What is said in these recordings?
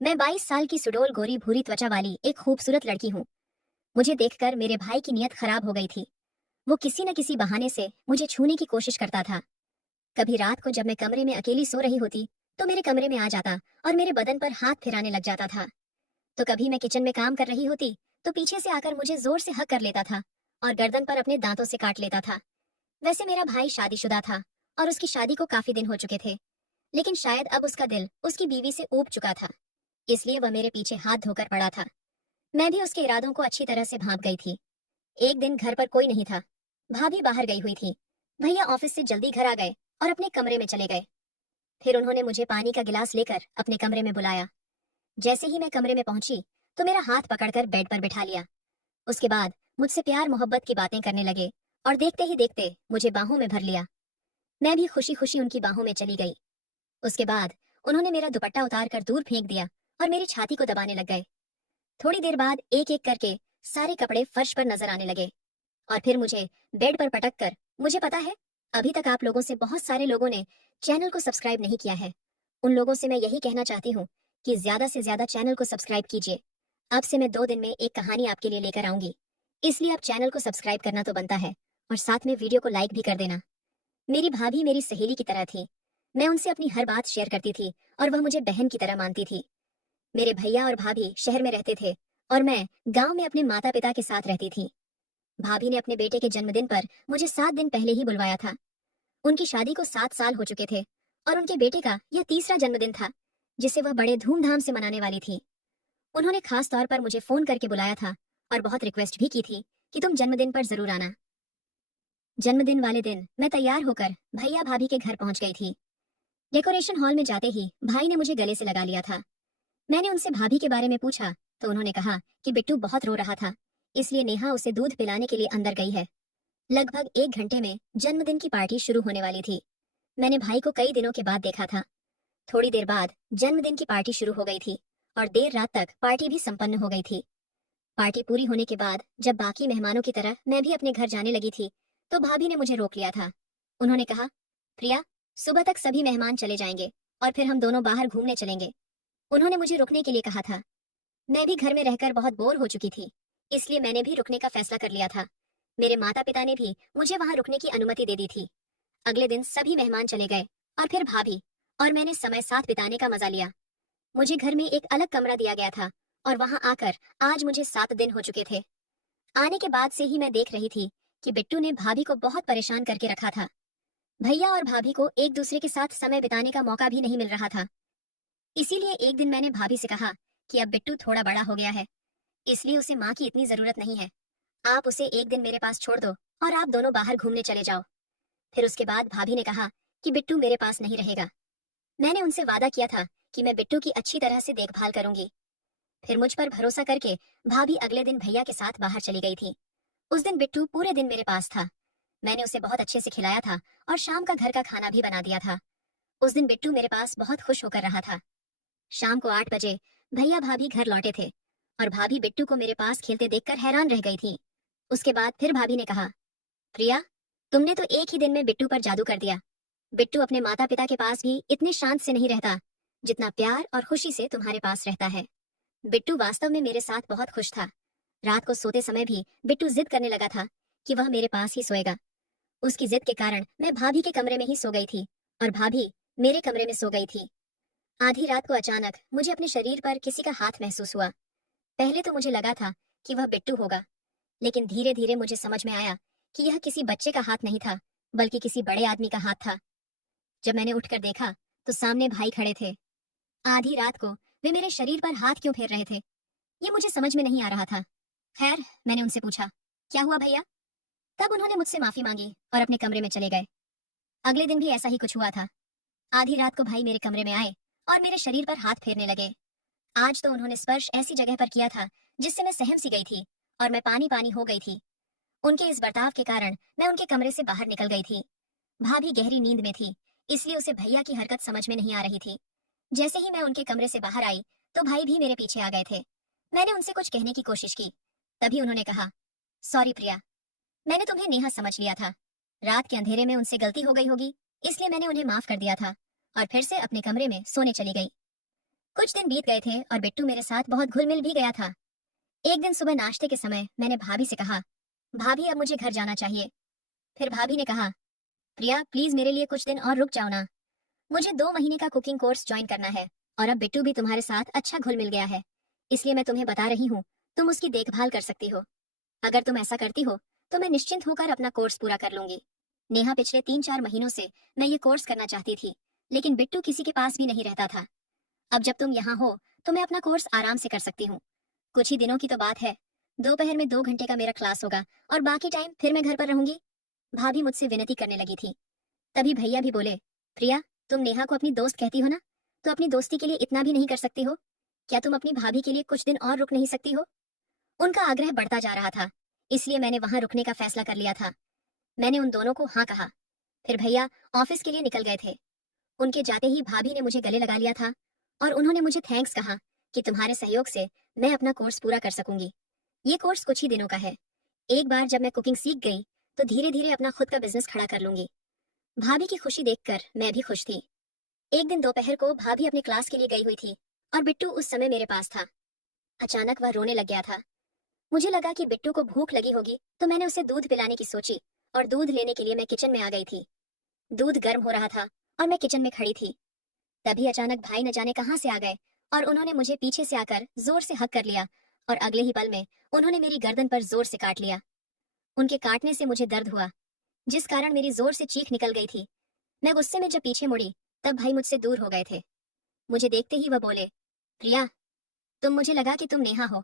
मैं 22 साल की सुडौल गोरी भूरी त्वचा वाली एक खूबसूरत लड़की हूँ। मुझे देखकर मेरे भाई की नीयत खराब हो गई थी। वो किसी न किसी बहाने से मुझे छूने की कोशिश करता था। कभी रात को जब मैं कमरे में अकेली सो रही होती तो मेरे कमरे में आ जाता और मेरे बदन पर हाथ फिराने लग जाता था। तो कभी मैं किचन में काम कर रही होती तो पीछे से आकर मुझे जोर से हक कर लेता था और गर्दन पर अपने दांतों से काट लेता था। वैसे मेरा भाई शादीशुदा था और उसकी शादी को काफी दिन हो चुके थे, लेकिन शायद अब उसका दिल उसकी बीवी से ऊब चुका था, इसलिए वह मेरे पीछे हाथ धोकर पड़ा था। मैं भी उसके इरादों को अच्छी तरह से भांप गई थी। एक दिन घर पर कोई नहीं था। भाभी बाहर गई हुई थी। भैया ऑफिस से जल्दी घर आ गए और अपने कमरे में चले गए। फिर उन्होंने मुझे पानी का गिलास लेकर अपने कमरे में बुलाया। जैसे ही मैं कमरे में पहुंची तो मेरा हाथ पकड़कर बेड पर बिठा लिया। उसके बाद मुझसे प्यार मोहब्बत की बातें करने लगे और देखते ही देखते मुझे बाहों में भर लिया। मैं भी खुशी खुशी उनकी बाहों में चली गई। उसके बाद उन्होंने मेरा दुपट्टा उतार कर दूर फेंक दिया और मेरी छाती को दबाने लग गए। थोड़ी देर बाद एक एक करके सारे कपड़े फर्श पर नजर आने लगे और फिर मुझे बेड पर पटक कर, मुझे पता है अभी तक आप लोगों से बहुत सारे लोगों ने चैनल को सब्सक्राइब नहीं किया है। उन लोगों से मैं यही कहना चाहती हूँ कि ज्यादा से ज्यादा चैनल को सब्सक्राइब कीजिए। अब से मैं 2 दिन में एक कहानी आपके लिए लेकर आऊंगी, इसलिए आप चैनल को सब्सक्राइब करना तो बनता है और साथ में वीडियो को लाइक भी कर देना। मेरी भाभी मेरी सहेली की तरह थी। मैं उनसे अपनी हर बात शेयर करती थी और वह मुझे बहन की तरह मानती थी। मेरे भैया और भाभी शहर में रहते थे और मैं गांव में अपने माता पिता के साथ रहती थी। भाभी ने अपने बेटे के जन्मदिन पर मुझे 7 दिन पहले ही बुलवाया था। उनकी शादी को 7 साल हो चुके थे और उनके बेटे का यह तीसरा जन्मदिन था, जिसे वह बड़े धूमधाम से मनाने वाली थी। उन्होंने खास तौर पर मुझे फोन करके बुलाया था और बहुत रिक्वेस्ट भी की थी कि तुम जन्मदिन पर जरूर आना। जन्मदिन वाले दिन मैं तैयार होकर भैया भाभी के घर पहुंच गई थी। डेकोरेशन हॉल में जाते ही भाई ने मुझे गले से लगा लिया था। मैंने उनसे भाभी के बारे में पूछा तो उन्होंने कहा कि बिट्टू बहुत रो रहा था, इसलिए नेहा उसे दूध पिलाने के लिए अंदर गई है। लगभग 1 घंटे में जन्मदिन की पार्टी शुरू होने वाली थी। मैंने भाई को कई दिनों के बाद देखा था। थोड़ी देर बाद जन्मदिन की पार्टी शुरू हो गई थी और देर रात तक पार्टी भी संपन्न हो गई थी। पार्टी पूरी होने के बाद जब बाकी मेहमानों की तरह मैं भी अपने घर जाने लगी थी तो भाभी ने मुझे रोक लिया था। उन्होंने कहा, प्रिया, सुबह तक सभी मेहमान चले जाएंगे और फिर हम दोनों बाहर घूमने चलेंगे। उन्होंने मुझे रुकने के लिए कहा था। मैं भी घर में रहकर बहुत बोर हो चुकी थी, इसलिए मैंने भी रुकने का फैसला कर लिया था। मेरे माता पिता ने भी मुझे वहां रुकने की अनुमति दे दी थी। अगले दिन सभी मेहमान चले गए और फिर भाभी और मैंने समय साथ बिताने का मजा लिया। मुझे घर में एक अलग कमरा दिया गया था और वहां आकर आज मुझे 7 दिन हो चुके थे। आने के बाद से ही मैं देख रही थी कि बिट्टू ने भाभी को बहुत परेशान करके रखा था। भैया और भाभी को एक दूसरे के साथ समय बिताने का मौका भी नहीं मिल रहा था। इसीलिए एक दिन मैंने भाभी से कहा कि अब बिट्टू थोड़ा बड़ा हो गया है, इसलिए उसे माँ की इतनी जरूरत नहीं है। आप उसे एक दिन मेरे पास छोड़ दो और आप दोनों बाहर घूमने चले जाओ। फिर उसके बाद भाभी ने कहा कि बिट्टू मेरे पास नहीं रहेगा। मैंने उनसे वादा किया था कि मैं बिट्टू की अच्छी तरह से देखभाल करूंगी। फिर मुझ पर भरोसा करके भाभी अगले दिन भैया के साथ बाहर चली गई थी। उस दिन बिट्टू पूरे दिन मेरे पास था। मैंने उसे बहुत अच्छे से खिलाया था और शाम का घर का खाना भी बना दिया था। उस दिन बिट्टू मेरे पास बहुत खुश होकर रहा था। शाम को 8 बजे भैया भाभी घर लौटे थे और भाभी बिट्टू को मेरे पास खेलते देखकर हैरान रह गई थी। उसके बाद फिर भाभी ने कहा, प्रिया, तुमने तो एक ही दिन में बिट्टू पर जादू कर दिया। बिट्टू अपने माता पिता के पास भी इतने शांत से नहीं रहता जितना प्यार और खुशी से तुम्हारे पास रहता है। बिट्टू वास्तव में मेरे साथ बहुत खुश था। रात को सोते समय भी बिट्टू जिद करने लगा था कि वह मेरे पास ही सोएगा। उसकी जिद के कारण मैं भाभी के कमरे में ही सो गई थी और भाभी मेरे कमरे में सो गई थी। आधी रात को अचानक मुझे अपने शरीर पर किसी का हाथ महसूस हुआ। पहले तो मुझे लगा था कि वह बिट्टू होगा, लेकिन धीरे धीरे मुझे समझ में आया कि यह किसी बच्चे का हाथ नहीं था, बल्कि किसी बड़े आदमी का हाथ था। जब मैंने उठकर देखा तो सामने भाई खड़े थे। आधी रात को वे मेरे शरीर पर हाथ क्यों फेर रहे थे, ये मुझे समझ में नहीं आ रहा था। खैर, मैंने उनसे पूछा, क्या हुआ भैया? तब उन्होंने मुझसे माफी मांगी और अपने कमरे में चले गए। अगले दिन भी ऐसा ही कुछ हुआ था। आधी रात को भाई मेरे कमरे में आए और मेरे शरीर पर हाथ फेरने लगे। आज तो उन्होंने स्पर्श ऐसी जगह पर किया था जिससे मैं सहम सी गई थी और मैं पानी पानी हो गई थी। उनके इस बर्ताव के कारण मैं उनके कमरे से बाहर निकल गई थी। भाभी गहरी नींद में थी, इसलिए उसे भैया की हरकत समझ में नहीं आ रही थी। जैसे ही मैं उनके कमरे से बाहर आई तो भाई भी मेरे पीछे आ गए थे। मैंने उनसे कुछ कहने की कोशिश की, तभी उन्होंने कहा, सॉरी प्रिया, मैंने तुम्हें नेहा समझ लिया था। रात के अंधेरे में उनसे गलती हो गई होगी, इसलिए मैंने उन्हें माफ कर दिया था और फिर से अपने कमरे में सोने चली गई। कुछ दिन बीत गए थे और बिट्टू मेरे साथ बहुत घुल मिल भी गया था। एक दिन सुबह नाश्ते के समय मैंने भाभी से कहा, भाभी अब मुझे घर जाना चाहिए। फिर भाभी ने कहा, प्रिया प्लीज मेरे लिए कुछ दिन और रुक जाओ ना, मुझे 2 महीने का कुकिंग कोर्स ज्वाइन करना है और अब बिट्टू भी तुम्हारे साथ अच्छा घुल मिल गया है, इसलिए मैं तुम्हें बता रही हूँ, तुम उसकी देखभाल कर सकती हो। अगर तुम ऐसा करती हो तो मैं निश्चिंत होकर अपना कोर्स पूरा कर लूंगी। नेहा पिछले 3-4 महीनों से मैं ये कोर्स करना चाहती थी, लेकिन बिट्टू किसी के पास भी नहीं रहता था। अब जब तुम यहाँ हो तो मैं अपना कोर्स आराम से कर सकती हूँ। कुछ ही दिनों की तो बात है, दोपहर में 2 घंटे का मेरा क्लास होगा और बाकी टाइम फिर मैं घर पर रहूंगी। भाभी मुझसे विनती करने लगी थी। तभी भैया भी बोले, प्रिया तुम नेहा को अपनी दोस्त कहती हो ना, तो अपनी दोस्ती के लिए इतना भी नहीं कर सकती हो? क्या तुम अपनी भाभी के लिए कुछ दिन और रुक नहीं सकती हो? उनका आग्रह बढ़ता जा रहा था, इसलिए मैंने वहां रुकने का फैसला कर लिया था। मैंने उन दोनों को हाँ कहा। फिर भैया ऑफिस के लिए निकल गए थे। उनके जाते ही भाभी ने मुझे गले लगा लिया था और उन्होंने मुझे थैंक्स कहा कि तुम्हारे सहयोग से मैं अपना कोर्स पूरा कर सकूंगी। ये कोर्स कुछ ही दिनों का है। एक बार जब मैं कुकिंग सीख गई तो धीरे धीरे अपना खुद का बिजनेस खड़ा कर लूंगी। भाभी की खुशी देखकर मैं भी खुश थी। एक दिन दोपहर को भाभी अपने क्लास के लिए गई हुई थी और बिट्टू उस समय मेरे पास था। अचानक वह रोने लग गया था। मुझे लगा कि बिट्टू को भूख लगी होगी, तो मैंने उसे दूध पिलाने की सोची और दूध लेने के लिए मैं किचन में आ गई थी। दूध गर्म हो रहा था और मैं किचन में खड़ी थी। तभी अचानक भाई न जाने कहां से आ गए और उन्होंने मुझे पीछे से आकर जोर से हक कर लिया और अगले ही पल में उन्होंने मेरी गर्दन पर जोर से काट लिया। उनके काटने से मुझे दर्द हुआ, जिस कारण मेरी जोर से चीख निकल गई थी। मैं गुस्से में जब पीछे मुड़ी तब भाई मुझसे दूर हो गए थे। मुझे देखते ही वह बोले, प्रिया मुझे लगा कि तुम नेहा हो,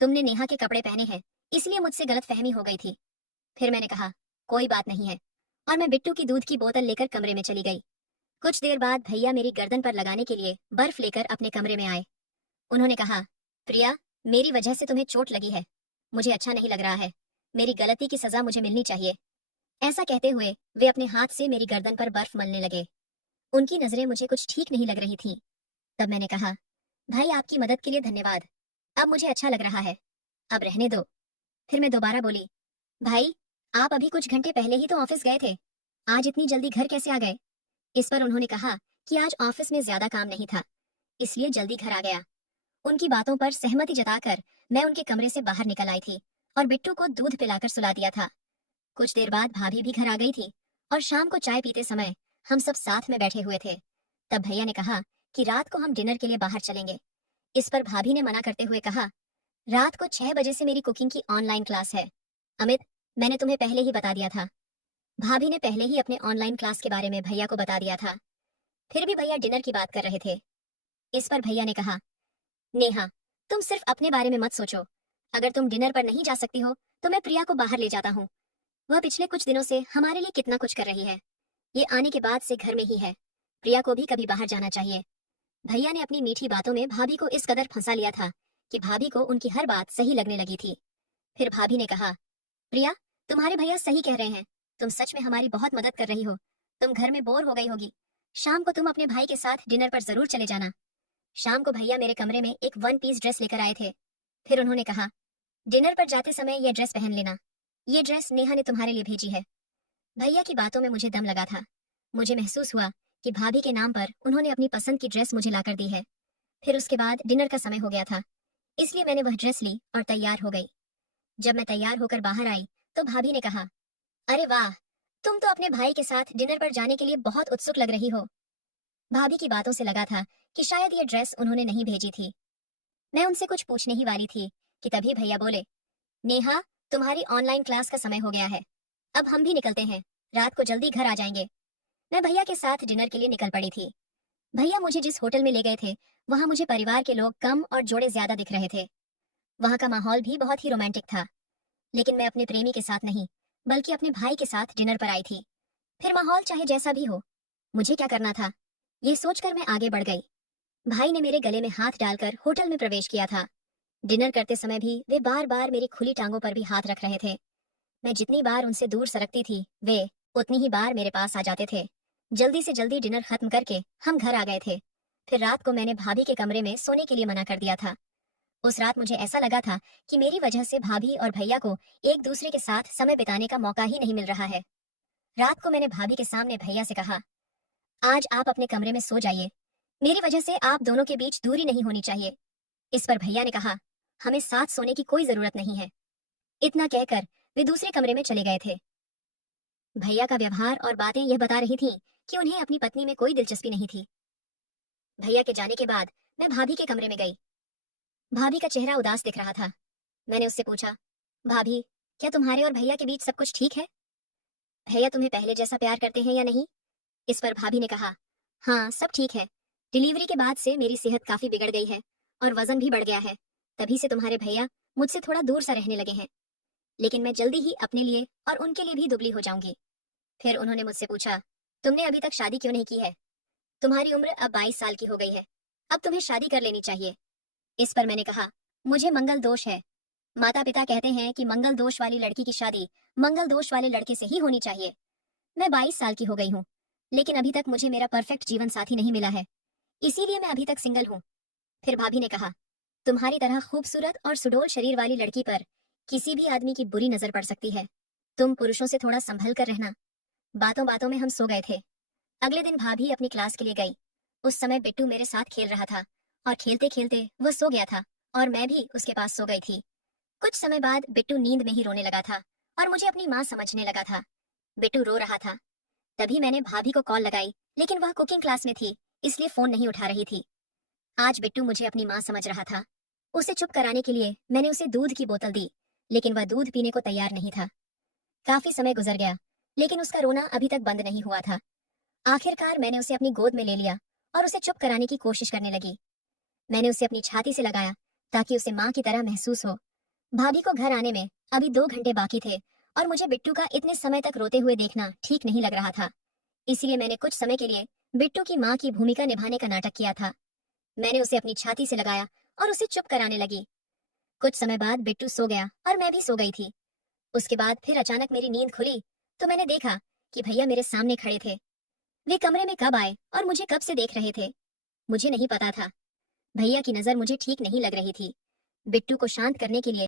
तुमने नेहा के कपड़े पहने हैं, इसलिए मुझसे गलतफहमी हो गई थी। फिर मैंने कहा, कोई बात नहीं है, और मैं बिट्टू की दूध की बोतल लेकर कमरे में चली गई। कुछ देर बाद भैया मेरी गर्दन पर लगाने के लिए बर्फ लेकर अपने कमरे में आए। उन्होंने कहा, प्रिया मेरी वजह से तुम्हें चोट लगी है, मुझे अच्छा नहीं लग रहा है, मेरी गलती की सजा मुझे मिलनी चाहिए। ऐसा कहते हुए वे अपने हाथ से मेरी गर्दन पर बर्फ मलने लगे। उनकी नजरें मुझे कुछ ठीक नहीं लग रही थी। तब मैंने कहा, भाई आपकी मदद के लिए धन्यवाद, अब मुझे अच्छा लग रहा है, अब रहने दो। फिर मैं दोबारा बोली, भाई आप अभी कुछ घंटे पहले ही तो ऑफिस गए थे, आज इतनी जल्दी घर कैसे आ गए? इस पर उन्होंने कहा कि आज ऑफिस में ज्यादा काम नहीं था, इसलिए जल्दी घर आ गया। उनकी बातों पर सहमति जताकर मैं उनके कमरे से बाहर निकल आई थी और बिट्टू को दूध पिलाकर सुला दिया था। कुछ देर बाद भाभी भी घर आ गई थी और शाम को चाय पीते समय हम सब साथ में बैठे हुए थे। तब भैया ने कहा कि रात को हम डिनर के लिए बाहर चलेंगे। इस पर भाभी ने मना करते हुए कहा, रात को 6 बजे से मेरी कुकिंग की ऑनलाइन क्लास है। अमित, मैंने तुम्हें पहले ही बता दिया था। भाभी ने पहले ही अपने ऑनलाइन क्लास के बारे में भैया को बता दिया था। फिर भी भैया डिनर की बात कर रहे थे। इस पर भैया ने कहा, नेहा तुम सिर्फ अपने बारे में मत सोचो, अगर तुम डिनर पर नहीं जा सकती हो तो मैं प्रिया को बाहर ले जाता हूँ। वह पिछले कुछ दिनों से हमारे लिए कितना कुछ कर रही है, ये आने के बाद से घर में ही है। प्रिया को भी कभी बाहर जाना चाहिए। भैया ने अपनी मीठी बातों में भाभी को इस कदर फंसा लिया था कि भाभी को उनकी हर बात सही लगने लगी थी। फिर भाभी ने कहा, प्रिया तुम्हारे भैया सही कह रहे हैं, तुम सच में हमारी बहुत मदद कर रही हो। तुम घर में बोर हो गई होगी, शाम को तुम अपने भाई के साथ डिनर पर जरूर चले जाना। शाम को भैया मेरे कमरे में एक 1 पीस ड्रेस लेकर आए थे। फिर उन्होंने कहा, डिनर पर जाते समय यह ड्रेस पहन लेना, ये ड्रेस नेहा ने तुम्हारे लिए भेजी है। भैया की बातों में मुझे दम लगा था। मुझे महसूस हुआ कि भाभी के नाम पर उन्होंने अपनी पसंद की ड्रेस मुझे लाकर दी है। फिर उसके बाद डिनर का समय हो गया था, इसलिए मैंने वह ड्रेस ली और तैयार हो गई। जब मैं तैयार होकर बाहर आई तो भाभी ने कहा, अरे वाह, तुम तो अपने भाई के साथ डिनर पर जाने के लिए बहुत उत्सुक लग रही हो। भाभी की बातों से लगा था कि शायद ये ड्रेस उन्होंने नहीं भेजी थी। मैं उनसे कुछ पूछने ही वाली थी कि तभी भैया बोले, नेहा तुम्हारी ऑनलाइन क्लास का समय हो गया है, अब हम भी निकलते हैं, रात को जल्दी घर आ जाएंगे। मैं भैया के साथ डिनर के लिए निकल पड़ी थी। भैया मुझे जिस होटल में ले गए थे वहां मुझे परिवार के लोग कम और जोड़े ज्यादा दिख रहे थे। वहां का माहौल भी बहुत ही रोमांटिक था, लेकिन मैं अपने प्रेमी के साथ नहीं बल्कि अपने भाई के साथ डिनर पर आई थी। फिर माहौल चाहे जैसा भी हो, मुझे क्या करना था, ये सोचकर मैं आगे बढ़ गई। भाई ने मेरे गले में हाथ डालकर होटल में प्रवेश किया था। डिनर करते समय भी वे बार बार मेरी खुली टांगों पर भी हाथ रख रहे थे। मैं जितनी बार उनसे दूर सरकती थी वे उतनी ही बार मेरे पास आ जाते थे। जल्दी से जल्दी डिनर खत्म करके हम घर आ गए थे। फिर रात को मैंने भाभी के कमरे में सोने के लिए मना कर दिया था। उस रात मुझे ऐसा लगा था कि मेरी वजह से भाभी और भैया को एक दूसरे के साथ समय बिताने का मौका ही नहीं मिल रहा है। रात को मैंने भाभी के सामने भैया से कहा, आज आप अपने कमरे में सो जाइए, मेरी वजह से आप दोनों के बीच दूरी नहीं होनी चाहिए। इस पर भैया ने कहा, हमें साथ सोने की कोई जरूरत नहीं है। इतना कहकर वे दूसरे कमरे में चले गए थे। भैया का व्यवहार और बातें यह बता रही थीं कि उन्हें अपनी पत्नी में कोई दिलचस्पी नहीं थी। भैया के जाने के बाद मैं भाभी के कमरे में गई। भाभी का चेहरा उदास दिख रहा था। मैंने उससे पूछा, भाभी, क्या तुम्हारे और भैया के बीच सब कुछ ठीक है? भैया तुम्हें पहले जैसा प्यार करते हैं या नहीं? इस पर भाभी ने कहा, हाँ, सब ठीक है। डिलीवरी के बाद से मेरी सेहत काफी बिगड़ गई है और वजन भी बढ़ गया है। तभी से तुम्हारे भैया मुझसे थोड़ा दूर सा रहने लगे हैं। लेकिन मैं जल्दी ही अपने लिए और उनके लिए भी दुबली हो जाऊंगी। फिर उन्होंने मुझसे पूछा, तुमने अभी तक शादी क्यों नहीं की है? तुम्हारी उम्र अब 22 साल की हो गई है। अब तुम्हें शादी कर लेनी चाहिए। इस पर मैंने कहा, मुझे मंगल दोष है। माता पिता कहते हैं कि मंगल दोष वाली लड़की की शादी मंगल दोष वाले लड़के से ही होनी चाहिए। मैं 22 साल की हो गई हूँ, लेकिन अभी तक मुझे मेरा परफेक्ट जीवन साथी नहीं मिला है, इसीलिए मैं अभी तक सिंगल हूँ। फिर भाभी ने कहा, तुम्हारी तरह खूबसूरत और सुडौल शरीर वाली लड़की पर किसी भी आदमी की बुरी नजर पड़ सकती है। तुम पुरुषों से थोड़ा संभल कर रहना। बातों बातों में हम सो गए थे। अगले दिन भाभी अपनी क्लास के लिए गई। उस समय बिट्टू मेरे साथ खेल रहा था और खेलते खेलते वह सो गया था और मैं भी उसके पास सो गई थी। कुछ समय बाद बिट्टू नींद में ही रोने लगा था और मुझे अपनी माँ समझने लगा था। बिट्टू रो रहा था। तभी मैंने भाभी को कॉल लगाई, लेकिन वह कुकिंग क्लास में थी, इसलिए फोन नहीं उठा रही थी। आज बिट्टू मुझे अपनी माँ समझ रहा था। उसे चुप कराने के लिए मैंने उसे दूध की बोतल दी, लेकिन वह दूध पीने को तैयार नहीं था। काफी समय गुजर गया, लेकिन उसका रोना अभी तक बंद नहीं हुआ था। आखिरकार मैंने उसे अपनी गोद में ले लिया और उसे चुप कराने की कोशिश करने लगी। मैंने उसे अपनी छाती से लगाया ताकि उसे माँ की तरह महसूस हो। भाभी को घर आने में अभी 2 घंटे बाकी थे और मुझे बिट्टू का इतने समय तक रोते हुए देखना ठीक नहीं लग रहा था। इसलिए मैंने कुछ समय के लिए बिट्टू की माँ की भूमिका निभाने का नाटक किया था। मैंने उसे अपनी छाती से लगाया और उसे चुप कराने लगी। कुछ समय बाद बिट्टू सो गया और मैं भी सो गई थी। उसके बाद फिर अचानक मेरी नींद खुली तो मैंने देखा कि भैया मेरे सामने खड़े थे। वे कमरे में कब आए और मुझे कब से देख रहे थे, मुझे नहीं पता था। भैया की नजर मुझे ठीक नहीं लग रही थी। बिट्टू को शांत करने के लिए